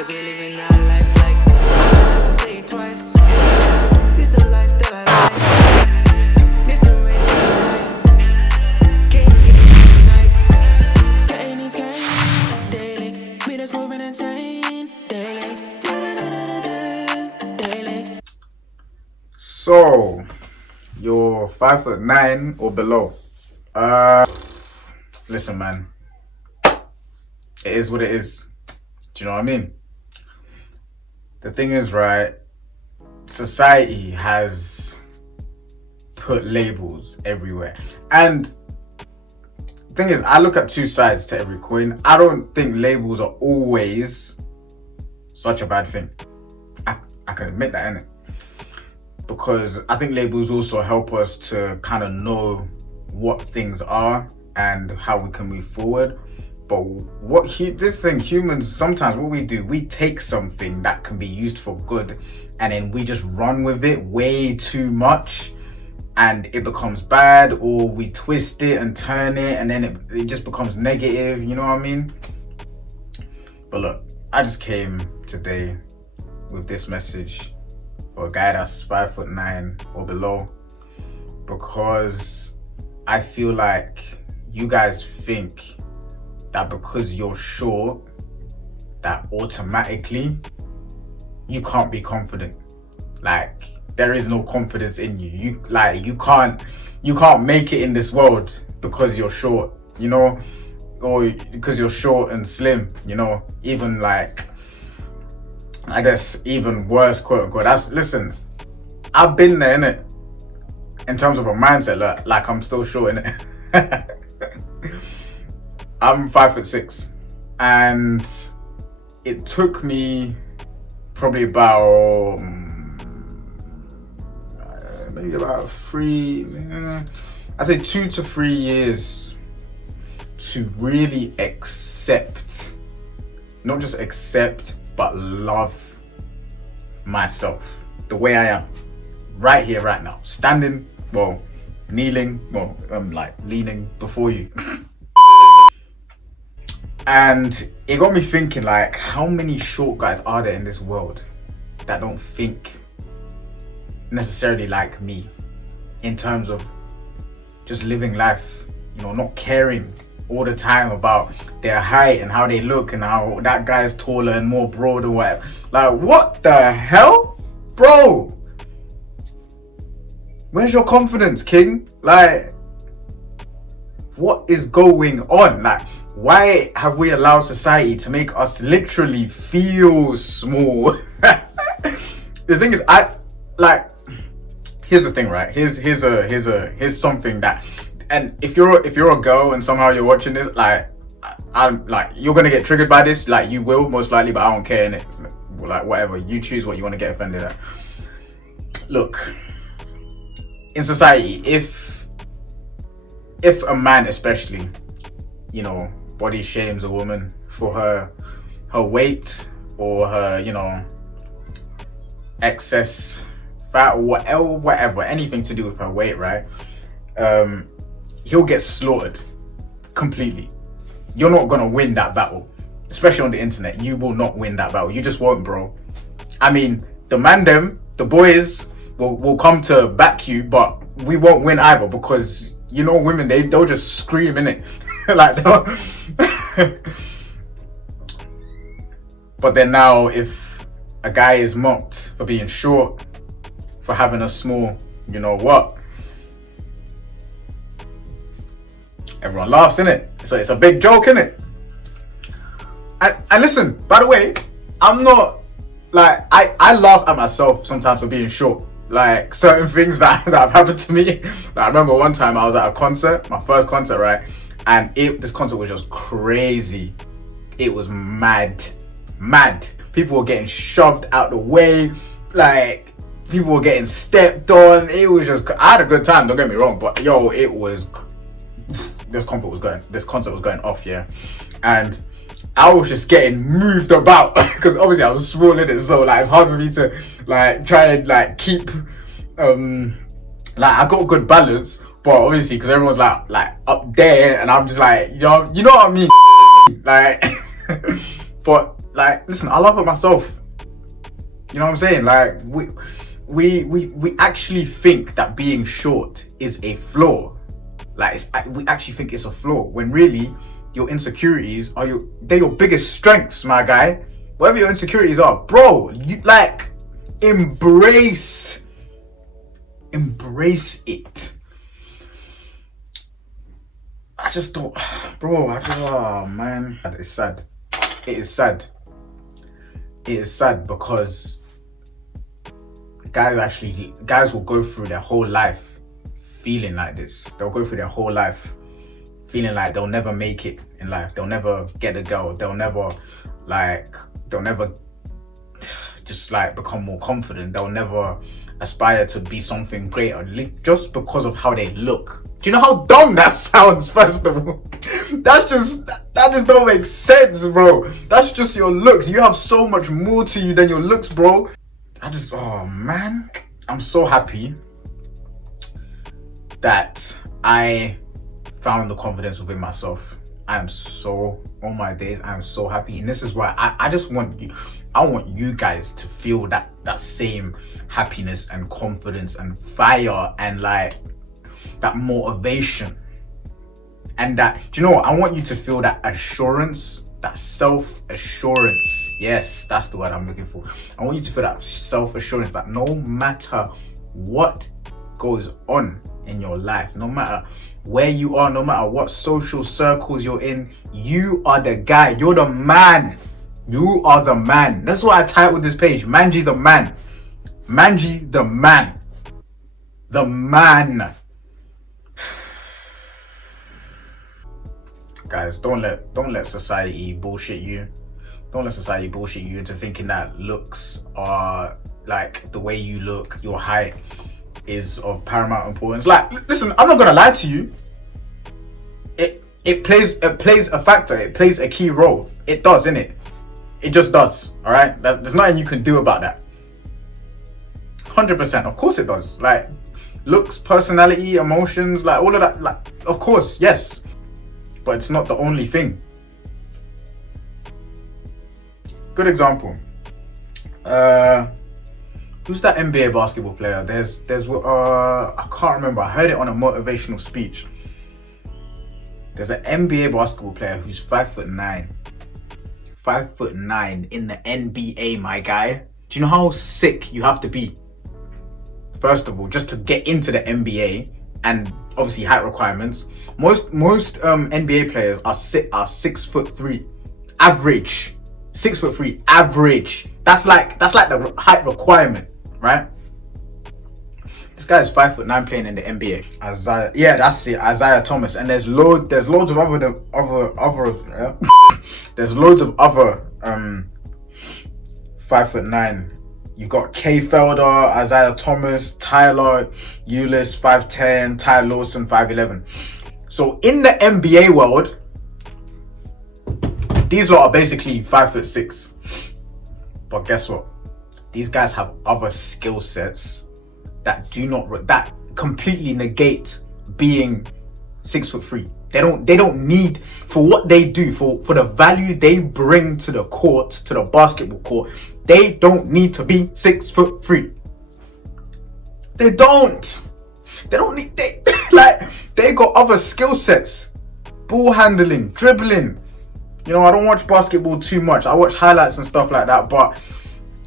Cause we're living our life like, I don't have to say it twice. This a life that I like. Live the race of life. Game tonight. Getting these games daily. Me that's moving insane daily. Daily. So, you're 5'9" or below. Listen, man. It is what it is. Do you know what I mean? The thing is, right, society has put labels everywhere. And the thing is, I look at two sides to every coin. I don't think labels are always such a bad thing. I can admit that, innit? Because I think labels also help us to kind of know what things are and how we can move forward. But humans, sometimes what we do, we take something that can be used for good and then we just run with it way too much and it becomes bad, or we twist it and turn it and then it just becomes negative, you know what I mean? But look, I just came today with this message for a guy that's 5'9" or below, because I feel like you guys think that because you're short, that automatically you can't be confident. Like, there is no confidence in you. You can't make it in this world because you're short, you know, or because you're short and slim, you know. Even like, I guess even worse, quote unquote. Listen, I've been there, innit? In terms of a mindset, like I'm still short, innit? I'm 5'6", and it took me probably about maybe about 2 to 3 years to really accept, not just accept, but love myself the way I am, right here, right now, standing, well, kneeling, well, like leaning before you. And it got me thinking, like, how many short guys are there in this world that don't think necessarily like me in terms of just living life, you know, not caring all the time about their height and how they look and how that guy's taller and more broad or whatever. Like, what the hell, bro? Where's your confidence, king? Like, what is going on? Like, why have we allowed society to make us literally feel small? The thing is, here's the thing, right? Here's something that, and if you're a girl and somehow you're watching this, I'm like, you're gonna get triggered by this, like you will most likely, but I don't care, innit? Like, whatever, you choose what you want to get offended at. Look, in society, if a man especially, you know, body shames a woman for her weight or her, you know, excess fat or whatever, anything to do with her weight, right? He'll get slaughtered completely. You're not gonna win that battle, especially on the internet. You will not win that battle. You just won't, bro. I mean, the boys will come to back you, but we won't win either, because, you know, women, they'll just scream, innit? Like, but then now, if a guy is mocked for being short, for having a small, you know what? Everyone laughs, innit? So it's a big joke, innit? And listen, by the way, I'm not, like, I laugh at myself sometimes for being short. Like, certain things that have happened to me. Like, I remember one time I was at a concert, my first concert, right? And this concert was just crazy. It was mad. People were getting shoved out the way. Like, people were getting stepped on. It was just, I had a good time, don't get me wrong. But yo, it was, this concert was going off, yeah. And I was just getting moved about because obviously I was small in it, so like it's hard for me to like try and like keep like I got good balance, but obviously because everyone's like up there and I'm just like, you know what I mean, like but Like, listen, I love it myself. You know what I'm saying? Like, we actually think that being short is a flaw. Like, we actually think it's a flaw when really your insecurities are they're your biggest strengths, my guy. Whatever your insecurities are, bro, you like embrace it. I just don't, bro. Oh man, it's sad. It is sad. It is sad because guys will go through their whole life feeling like this. They'll go through their whole life feeling like they'll never make it in life. They'll never get a girl. They'll never just like become more confident. They'll never aspire to be something greater just because of how they look. Do you know how dumb that sounds? First of all, that just don't make sense, bro. That's just your looks. You have so much more to you than your looks, bro. Oh man, I'm so happy that I found the confidence within myself. On my days, I am so happy. And this is why I want you guys to feel that same happiness and confidence and fire and like that motivation. And that, do you know what? I want you to feel that assurance, that self-assurance. Yes, that's the word I'm looking for. I want you to feel that self-assurance that no matter what goes on in your life, no matter where you are, no matter what social circles you're in, you are the guy. You're the man. You are the man. That's why I titled this page, Manji the Man. Manji the Man. The man. Guys, don't let society bullshit you. Don't let society bullshit you into thinking that looks are like the way you look, your height is of paramount importance. Like, listen, I'm not gonna lie to you. It plays a factor. It plays a key role. It does, innit? It just does. All right. There's nothing you can do about that. 100%. Of course it does. Like, looks, personality, emotions, like all of that. Like, of course, yes. But it's not the only thing. Good example. Who's that NBA basketball player? There's I can't remember. I heard it on a motivational speech. There's an NBA basketball player who's 5'9". 5'9" in the NBA, my guy. Do you know how sick you have to be? First of all, just to get into the NBA, and obviously height requirements. Most NBA players are 6'3", average. 6'3", average. That's like the height requirement, right? This guy is 5'9" playing in the NBA. Isaiah Thomas. And there's loads of other there's loads of other 5'9". You got Kay Felder, Isaiah Thomas, Tyler Ulis, 5'10", Ty Lawson, 5'11". So in the NBA world, these lot are basically 5'6". But guess what? These guys have other skill sets that that completely negate being 6'3". They don't need, for what they do, for the value they bring to the court, to the basketball court, they don't need to be 6'3". They don't need, they got other skill sets. Ball handling, dribbling. You know, I don't watch basketball too much. I watch highlights and stuff like that, but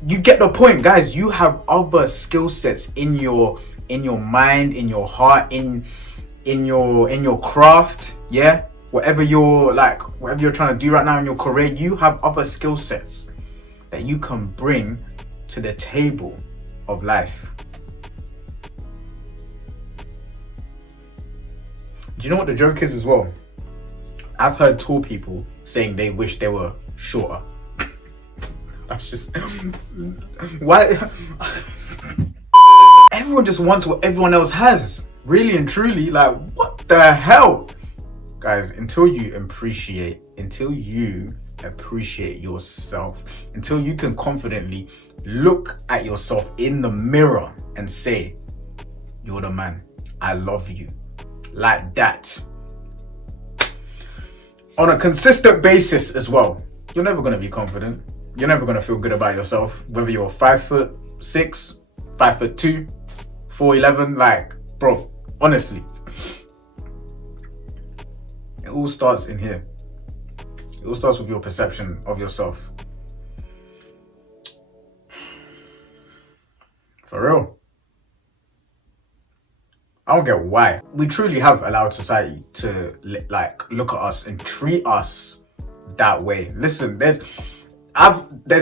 you get the point, guys. You have other skill sets in your mind, in your heart, in your craft, yeah. Whatever you're trying to do right now in your career, you have other skill sets that you can bring to the table of life. Do you know what the joke is as well? I've heard tall people saying they wish they were shorter. That's just why everyone just wants what everyone else has. Really and truly, like, what the hell? Guys, until you appreciate yourself, until you can confidently look at yourself in the mirror and say, you're the man, I love you, like that, on a consistent basis as well, you're never going to be confident. you're never gonna feel good about yourself, whether you're 5'6", 5'2", 4'11". Like, bro, honestly, it all starts in here. It all starts with your perception of yourself. For real. I don't get why we truly have allowed society to like look at us and treat us that way. Listen, there's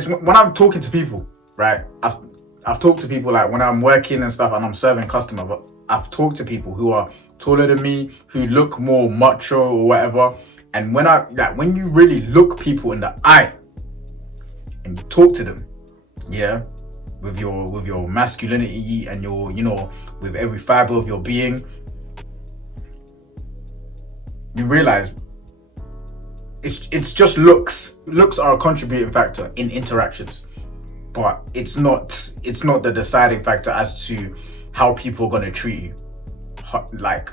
when I'm talking to people, right? I've talked to people like when I'm working and stuff and I'm serving customer, but I've talked to people who are taller than me, who look more macho or whatever. And when you really look people in the eye and you talk to them, yeah, with your masculinity and your, you know, with every fiber of your being, you realize it's just looks. Looks are a contributing factor in interactions, but it's not the deciding factor as to how people are gonna treat you. Like,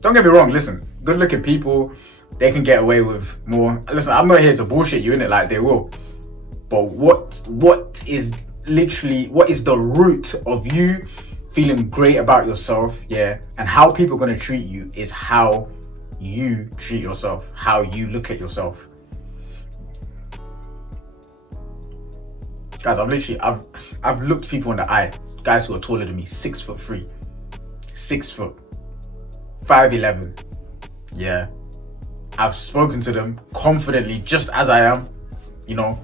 don't get me wrong, listen, good looking people, they can get away with more. Listen, I'm not here to bullshit you, innit? Like, they will. But what is the root of you feeling great about yourself, yeah, and how people are going to treat you is how you treat yourself, how you look at yourself. Guys, I've looked people in the eye, guys who are taller than me, 6'3", 6 foot, 5'11", yeah. I've spoken to them confidently, just as I am, you know.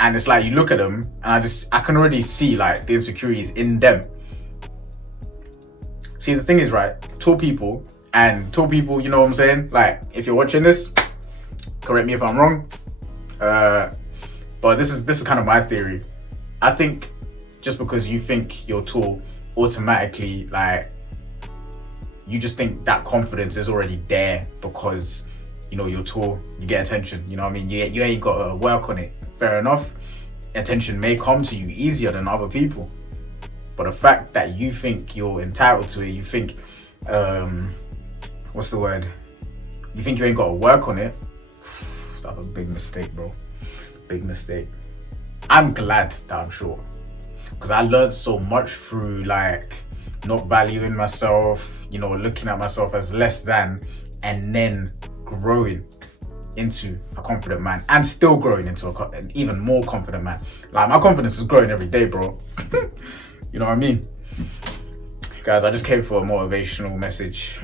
And it's like, you look at them and I can already see like the insecurities in them. See, the thing is, right, tall people, you know what I'm saying? Like, if you're watching this, correct me if I'm wrong. But this is kind of my theory. I think just because you think you're tall, automatically, like, you just think that confidence is already there because, you know, you're tall, you get attention, you know what I mean? You ain't got to work on it. Fair enough. Attention may come to you easier than other people. But the fact that you think you're entitled to it, you think, what's the word? You think you ain't got to work on it. That's a big mistake, bro. Big mistake. I'm glad that I'm short, because I learned so much through like not valuing myself, you know, looking at myself as less than, and then growing into a confident man, and still growing into an even more confident man. Like, my confidence is growing every day, bro. You know what I mean? Guys, I just came for a motivational message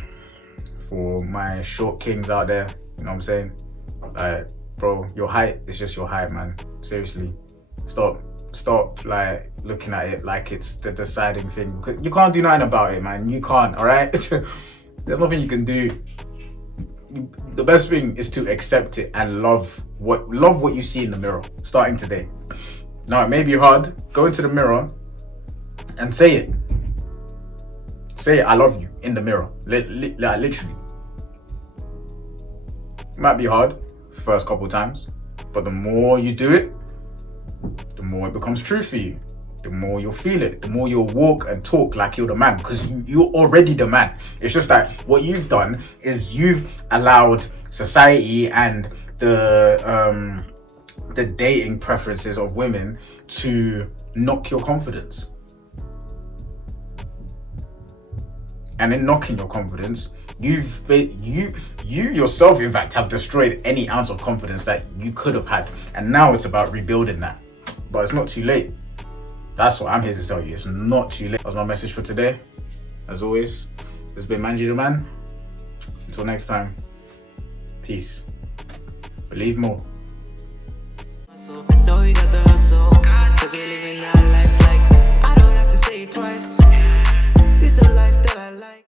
for my short kings out there. You know what I'm saying? Like, bro, your height is just your height, man. Seriously. Stop like looking at it like it's the deciding thing. You can't do nothing about it, man. You can't, all right? There's nothing you can do. The best thing is to accept it and love what you see in the mirror, starting today. Now, it may be hard. Go into the mirror and say it. Say it, I love you, in the mirror. Literally. It might be hard first couple times, but the more you do it, the more it becomes true for you. The more you'll feel it, the more you'll walk and talk like you're the man, because you're already the man. It's just that what you've done is you've allowed society and the dating preferences of women to knock your confidence. And in knocking your confidence, you yourself, in fact, have destroyed any ounce of confidence that you could have had. And now it's about rebuilding that. But it's not too late. That's what I'm here to tell you. It's not too late. That was my message for today. As always, this has been manjitheman. Until next time, peace. Believe more. Know you got the hustle.